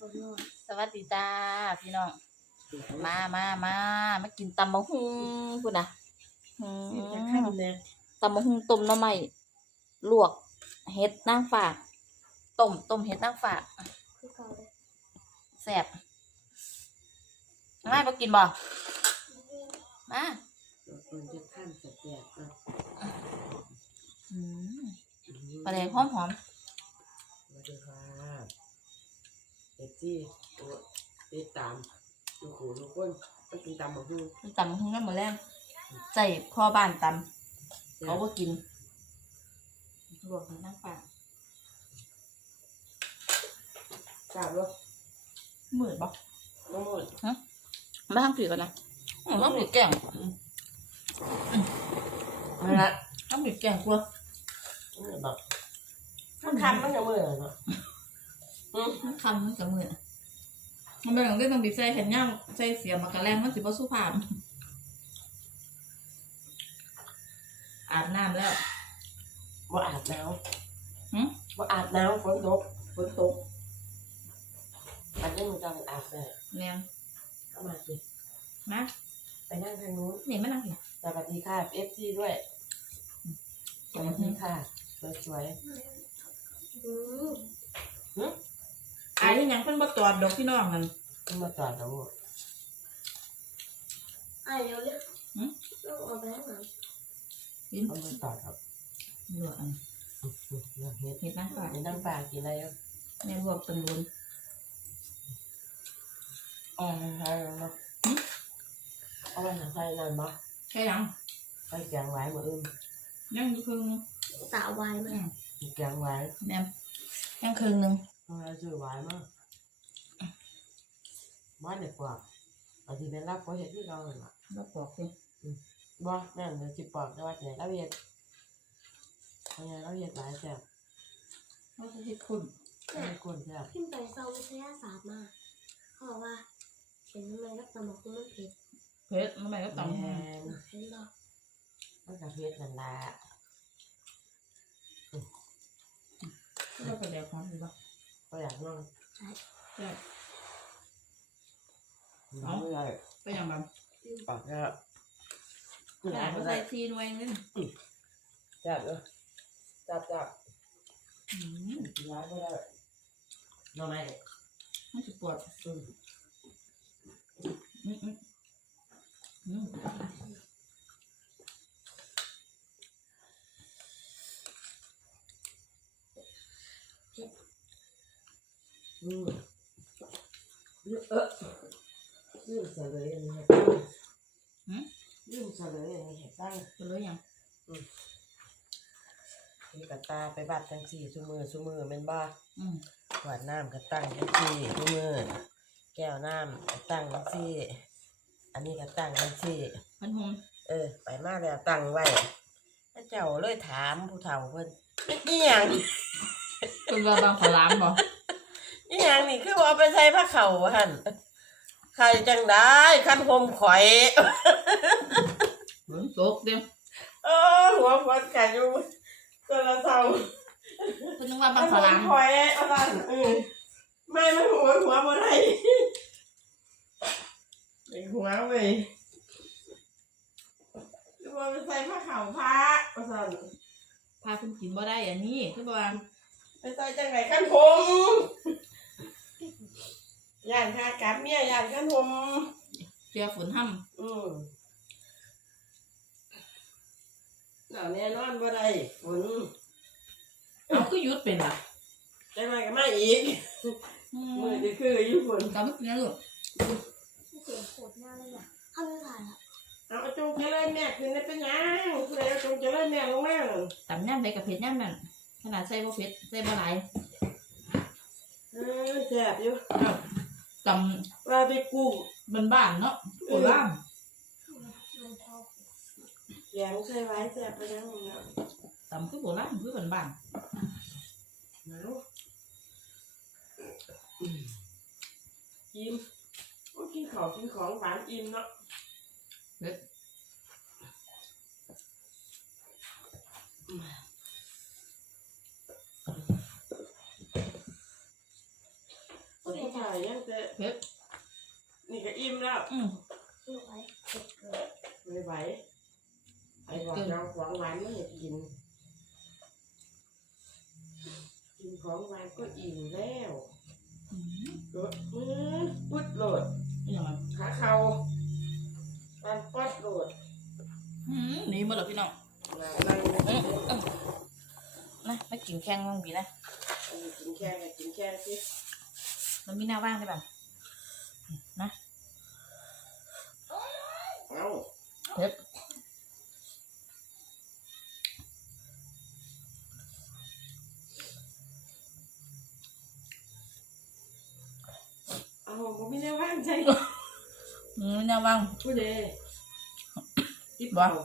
ตัวน้อยสวัสดีจ้าพี่น้อง มามามามากินตำมะฮุงคุณนะอืมจะขั้นเนี่ยตำมะฮุงต้มหน้ำใหม่ลวกเห็ดนางฝากต้มต้มเห็ดนางฝากคือเขาเลยแซ่บมาบ่กินบ่มาคนจะขั้นจะแตกนะอืมปลาแดงหอมหอมสวัสดีครับ เอจี้ตัวติดตามทุกคนทุกคนต้องกินตามมาพูดๆตำมะฮุงน้ำมือแรงใส่พ่อบ้านตำเขาบ่กินลวกเห็ดนางฝากทราบแล้วมืดบ่น้องมดมาทำผิดกันนะอืมต้องผิดแกล้งนั่นละต้องผิดแกล้งกลัวนี่แบบมันทำมันจะเมื่อยเนาะ มันคำมันจะมืดอะมันเป็นของที่ต้องบีบใส่แขนย่างใส่เสียมากระแรงมันสิบ่สู้ภาพอาบน้ำแล้วว่าอาบน้หึำว่าอาบน้ำฝนตกฝนตกอันนี้มันจะอาบเลยแนมเข้ามาสิมาไปนั่งทางนู้นนี่มานั่งสิสวัสดีค่ะเอฟซีด้วยสวัสดีค่ะสวยอืมอายที่ยังเพิ่นบ่ตอดดอกพี่น้องกันๆขึ้นมาจอดแล้วอะเดี๋ยวเรียกหืม ลูกเอาไปให้หน่อยกินเอามาจอดครับลวกอันเรื่องเฮ็ดเห็ดน้ำปลามีน้ำปลากินอะไรอะแม่ลวกเป็นรุนอ๋อใช่แล้วเนาะเอาไปทางไทยนั่นปะใช่ยังไปแกงไว้เหมือนอื่นยังอยู่ครึ่งนึงสาววายไหมอืมมีแกงไว้แนมยังครึ่งนึง ทำไมซื้อไว้มั้งบ้านเด็กกว่าบางทีเป็นรับก็เห็ดที่เราเลยล่ะบ่ปอกสิบ่แม่นเลยสิปอกแต่ว่าเนี่ยเราเห็ดเพราะงั้นเราเห็ดหลายแซ่บบ่สิเฮ็ดคุณเราเห็ดก้นแซ่บขึ้นไปเซาวิทยาศาสตร์มาเขาบอกว่าเห็นทำไมรับสมองคุณมันเผ็ดเผ็ดมันไม่ก็ตำแม่แห้งนเห็นหรอมันกับเผ็ดนั่นล่ะก็ไปเดี๋ยวของสิบ่ ก็อยากนั่งใช่น้องเลยไปยังแบบปากแล้วขนาดว่าใส่ทีหน่วยนึงแซ่บเลยแซ่บแซ่บอืมร้ายก็ได้น้องไม่มันสิปวดอืมอืมอืมอืม อืมเออลืมเสลยอันนี้เห็ดตั้งลืมเสลยอันนี้เห็ดตั้งไปเลยยังมีกระตาไปบัดจังสี่ซุมือซุมือแม่นบ่อืมขวดน้ำก็ตั้งจังสี่ซุมือแก้วน้ำก็ตั้งจังสี่ อันนี้ก็ตั้งจังสี่ มันหงเออ ไปมาแล้วตั้งไว้แล้วเจ้าเลยถามผู้เฒ่าเพิ่นนี่หยัง เป็นว่าบางขอล้ามบ่ นี่หยังนี่คือว่าเอาไปใส่ผ้าเข่าหั่นใครจังได้คันผมข่อยฝนตกเด้อเออหัวฟดกันอยู่ตะละเศร้าเพิ่นนึกว่าบางขอล้ามข่อยเอาล่ะเออไม่ไม่หัวหัวบ่ได้ไอ้หัวเว้ยคือว่าไปใส่ผ้าเข่าพระว่าซั่นพาคุณกินบ่ได้อันนี้คือบ่ว่าไปใส่จังไหนคันผม ย่านค่ากับเมียย่านคันผมเปียฝนห้อืมหนาวแน่นอนบ่ได้ฝนำเอาคือหยุดเป็นล่ะได้มาก็มาอีกอืมือมจะคืออยู่ฝนตามไม่กินนะลูกเสียงโคตรน่าเลยอะเข้าไม่ผ่านอะเอาจงเจริญแม่ขึ้นได้เป็นหยังเลยเอาจงเจริญแม่ลงมาตำย่ำไปกับเผ็ดย่ำนั่นขนาดใส่บ่เผ็ดใส่บ่หลายเออแซ่บอยู่ ตว่าไปกุ้งำบ้านๆเนาะโบราณมันชอบแยงใส่ไว้แซ่บไปทั้งนี้แล้วตำคือโบราณคือบ้านเอาอืมอิ่มโอ้กินของกินของหวานอิ่มเนาะๆเผ็ด ยเสียใจยังแต่เผ็ดนี่ก็อิ่มแล้วอืมลูกไว้เก็บเกิดไม่ไหวไอ้บอกเราของหวานไม่อยากกิน กินของหวานก็อิ่มแล้วอืมก็อืมพุดโหลดอหย่างไรขาเขาปันป๊อดโหลดอืมหนี่มาแล้วพี่น้องนะนั่งเอ๊ะเอ๊ะนะไม่กินแข้งบ้างบีนะ กินแค่ไงกินแค่สิ มันมีหน้าว่างได้ป่ะนะเอาเผ็ดเอาผมไม่ได้ว่างใจอืมมีหน้าว่างผู้ใดที่บ่เผา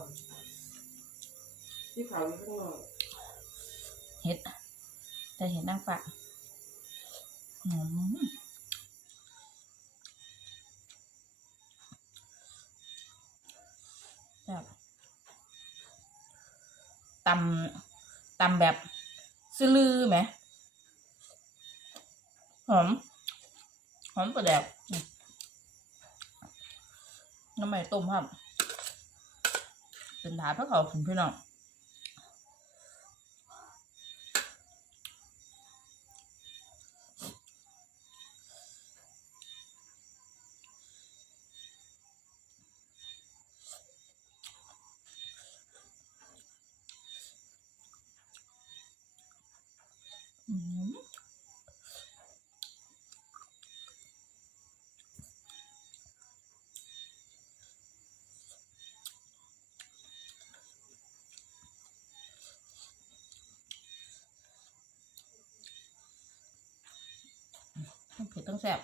ที่เผาอยู่ข้างนอกเห็ดแต่เห็ดนางฟ้าอืม แบบตำตำแบบซื้อลือไหมหอม หอมประแดกน้ำใหม่ต้มครับ เป็นถาพระเขาคุณพี่น้อง เผ็ดทั้งแซ่บ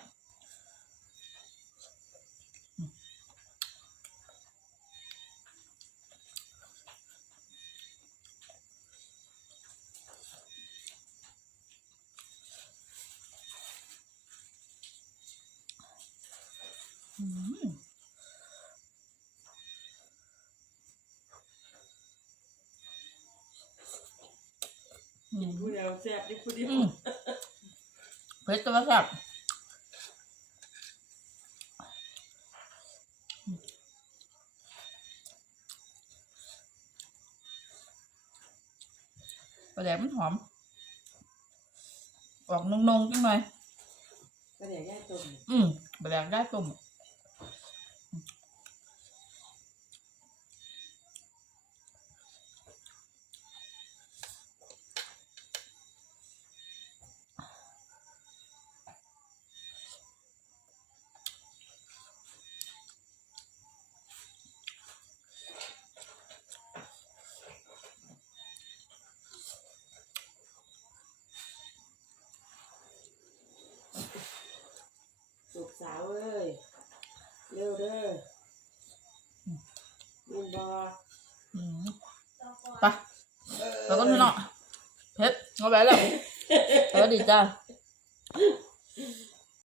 อืมอืมอืกินมผู้เดียวแซ่บที่ผู้เดียวอืมเผ็ดแต่ว่าแซ่บ ปลาแดกมันหอม ออกนงๆจังหน่อยก็เดี๋ยวแยกต้มอืมปลาแดกได้ตุ่มสุกสาวเอ้ย เร็วเด้อมินบออืมแล้วก็ไปแล้วก็พี่น้องเผ็ดเอาไปแล้วสวัสดีจ้า